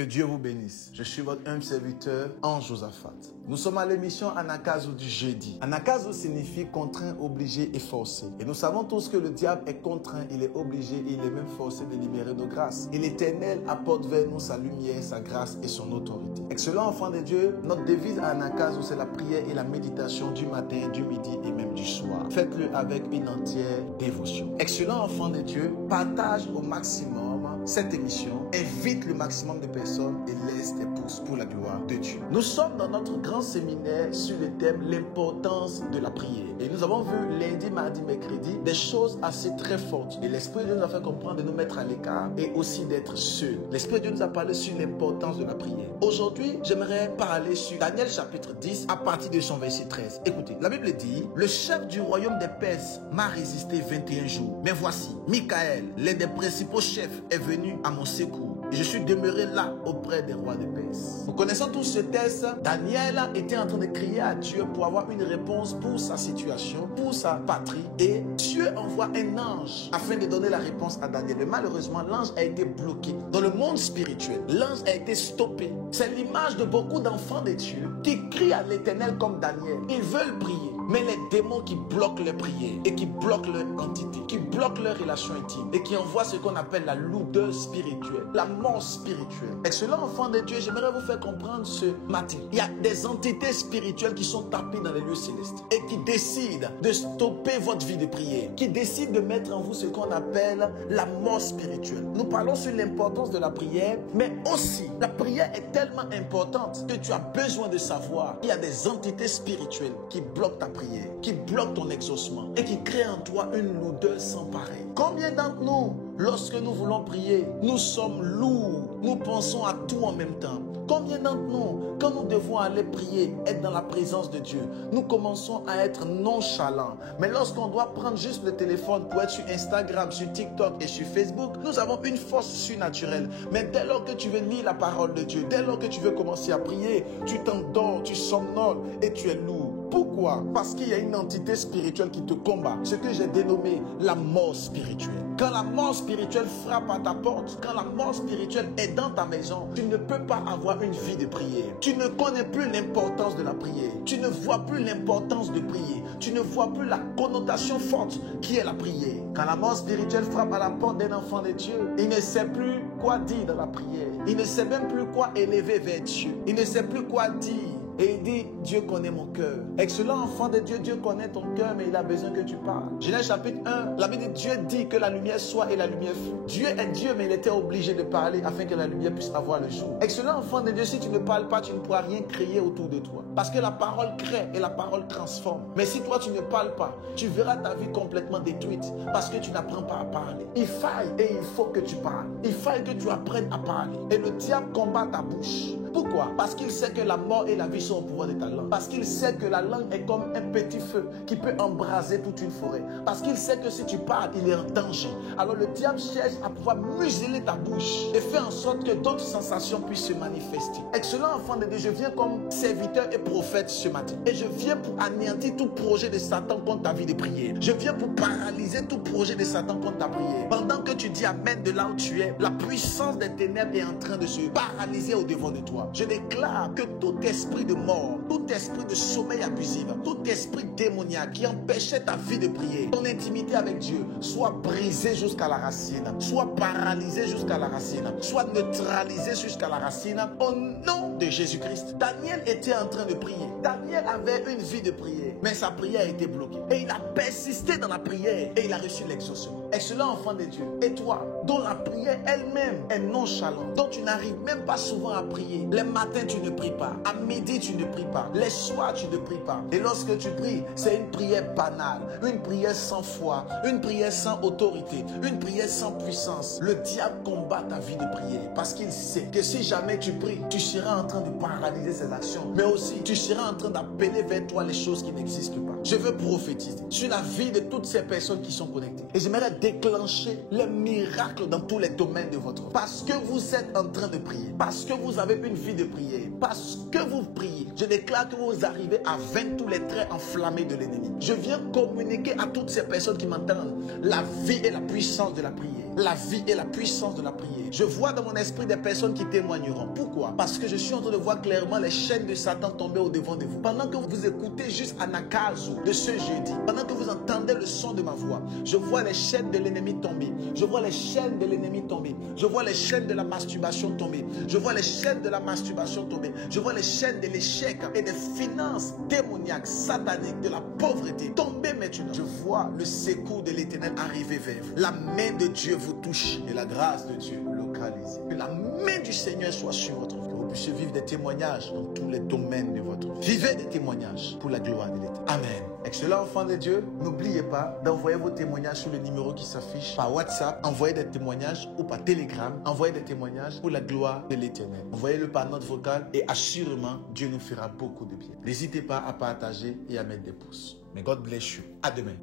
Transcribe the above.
Que Dieu vous bénisse. Je suis votre humble serviteur, Ange Josaphat. Nous sommes à l'émission Anagkazo du jeudi. Anagkazo signifie contraint, obligé et forcé. Et nous savons tous que le diable est contraint, il est obligé et il est même forcé de libérer nos grâces. Et l'Éternel apporte vers nous sa lumière, sa grâce et son autorité. Excellent enfant de Dieu, notre devise à Anagkazo, c'est la prière et la méditation du matin, du midi et même du soir. Faites-le avec une entière dévotion. Excellent enfant de Dieu, partage au maximum cette émission, invite le maximum de personnes et laisse des pouces pour la gloire de Dieu. Nous sommes dans notre grand séminaire sur le thème l'importance de la prière. Et nous avons vu lundi, mardi, mercredi des choses assez très fortes. Et l'Esprit de Dieu nous a fait comprendre de nous mettre à l'écart et aussi d'être seuls. L'Esprit de Dieu nous a parlé sur l'importance de la prière. Aujourd'hui, j'aimerais parler sur Daniel chapitre 10 à partir de son verset 13. Écoutez, la Bible dit, le chef du royaume des Perses m'a résisté 21 jours. Mais voici, Michael, l'un des principaux chefs, est venu à mon secours. Et je suis demeuré là auprès des rois de Perse. Nous connaissons tous ce texte. Daniel était en train de crier à Dieu pour avoir une réponse pour sa situation, pour sa patrie. Et Dieu envoie un ange afin de donner la réponse à Daniel. Mais malheureusement, l'ange a été bloqué. Dans le monde spirituel, l'ange a été stoppé. C'est l'image de beaucoup d'enfants de Dieu qui crient à l'Éternel comme Daniel. Ils veulent prier. Mais les démons qui bloquent leur prière et qui bloquent leur entité, qui bloquent leur relation intime et qui envoient ce qu'on appelle la lourdeur spirituelle, la mort spirituelle. Excellent enfant de Dieu, j'aimerais vous faire comprendre ce matin. Il y a des entités spirituelles qui sont tapées dans les lieux célestes et qui décident de stopper votre vie de prière, qui décident de mettre en vous ce qu'on appelle la mort spirituelle. Nous parlons sur l'importance de la prière, mais aussi la prière est tellement importante que tu as besoin de savoir qu'il y a des entités spirituelles qui bloquent ta prière, qui bloquent ton exaucement et qui créent en toi une lourdeur sans pareil. Combien d'entre nous, lorsque nous voulons prier, nous sommes lourds, nous pensons à tout en même temps? Combien d'entre nous, quand nous devons aller prier, être dans la présence de Dieu, nous commençons à être nonchalants? Mais lorsqu'on doit prendre juste le téléphone pour être sur Instagram, sur TikTok et sur Facebook, nous avons une force surnaturelle. Mais dès lors que tu veux lire la parole de Dieu, dès lors que tu veux commencer à prier, tu t'endors, tu somnoles et tu es lourd. Pourquoi? Parce qu'il y a une entité spirituelle qui te combat. Ce que j'ai dénommé la mort spirituelle. Quand la mort spirituelle frappe à ta porte, quand la mort spirituelle est dans ta maison, tu ne peux pas avoir une vie de prière. Tu ne connais plus l'importance de la prière. Tu ne vois plus l'importance de prier. Tu ne vois plus la connotation forte qui est la prière. Quand la mort spirituelle frappe à la porte d'un enfant de Dieu, il ne sait plus quoi dire dans la prière. Il ne sait même plus quoi élever vers Dieu. Il ne sait plus quoi dire. Et il dit, Dieu connaît mon cœur. Excellent enfant de Dieu, Dieu connaît ton cœur, mais il a besoin que tu parles. Genèse chapitre 1, la Bible dit, Dieu dit que la lumière soit et la lumière fut. Dieu est Dieu, mais il était obligé de parler afin que la lumière puisse avoir le jour. Excellent enfant de Dieu, si tu ne parles pas, tu ne pourras rien créer autour de toi. Parce que la parole crée et la parole transforme. Mais si toi tu ne parles pas, tu verras ta vie complètement détruite parce que tu n'apprends pas à parler. Il faille et il faut que tu parles. Il faille que tu apprennes à parler. Et le diable combat ta bouche. Pourquoi? Parce qu'il sait que la mort et la vie sont au pouvoir de ta langue. Parce qu'il sait que la langue est comme un petit feu qui peut embraser toute une forêt. Parce qu'il sait que si tu parles, il est en danger. Alors le diable cherche à pouvoir museler ta bouche et faire en sorte que d'autres sensations puissent se manifester. Excellent enfant de Dieu, je viens comme serviteur et prophète ce matin. Et je viens pour anéantir tout projet de Satan contre ta vie de prière. Je viens pour paralyser tout projet de Satan contre ta prière. Pendant que tu dis amen de là où tu es, la puissance des ténèbres est en train de se paralyser au devant de toi. Je déclare que tout esprit de mort, tout esprit de sommeil abusif, tout esprit démoniaque qui empêchait ta vie de prier, ton intimité avec Dieu, soit brisé jusqu'à la racine, soit paralysé jusqu'à la racine, soit neutralisé jusqu'à la racine, au nom de Jésus-Christ. Daniel était en train de prier. Daniel avait une vie de prière, mais sa prière a été bloquée. Et il a persisté dans la prière et il a reçu l'exaucement. Excellent enfant de Dieu. Et toi, dont la prière elle-même est nonchalante, dont tu n'arrives même pas souvent à prier. Les matins, tu ne pries pas. À midi, tu ne pries pas. Les soirs, tu ne pries pas. Et lorsque tu pries, c'est une prière banale, une prière sans foi, une prière sans autorité, une prière sans puissance. Le diable combat ta vie de prière parce qu'il sait que si jamais tu pries, tu seras en train de paralyser ses actions. Mais aussi, tu seras en train d'appeler vers toi les choses qui n'existent pas. Je veux prophétiser sur la vie de toutes ces personnes qui sont connectées. Et j'aimerais déclencher le miracle dans tous les domaines de votre vie. Parce que vous êtes en train de prier, parce que vous avez une vie de prière, parce que vous priez, je déclare que vous arrivez à vaincre tous les traits enflammés de l'ennemi. Je viens communiquer à toutes ces personnes qui m'entendent la vie et la puissance de la prière. La vie et la puissance de la prière. Je vois dans mon esprit des personnes qui témoigneront. Pourquoi? Parce que je suis en train de voir clairement les chaînes de Satan tomber au devant de vous. Pendant que vous écoutez juste Anakazo de ce jeudi, pendant que vous entendez le son de ma voix, je vois les chaînes de l'ennemi tomber. Je vois les chaînes de l'ennemi tomber. Je vois les chaînes de la masturbation tomber. Je vois les chaînes de la masturbation tomber. Je vois les chaînes de l'échec et des finances démoniaques, sataniques, de la pauvreté tomber maintenant. Je vois le secours de l'Éternel arriver vers vous. La main de Dieu vous touche et la grâce de Dieu localise. Que la main du Seigneur soit sur votre vie. Que vous puissiez vivre des témoignages dans tous les domaines de votre vie. Vivez des témoignages pour la gloire de l'Éternel. Amen. Excellent enfant de Dieu, n'oubliez pas d'envoyer vos témoignages sur le numéro qui s'affiche par WhatsApp. Envoyez des témoignages ou par Telegram. Envoyez des témoignages pour la gloire de l'Éternel. Envoyez-le par note vocale et assurément, Dieu nous fera beaucoup de bien. N'hésitez pas à partager et à mettre des pouces. May God bless you. À demain.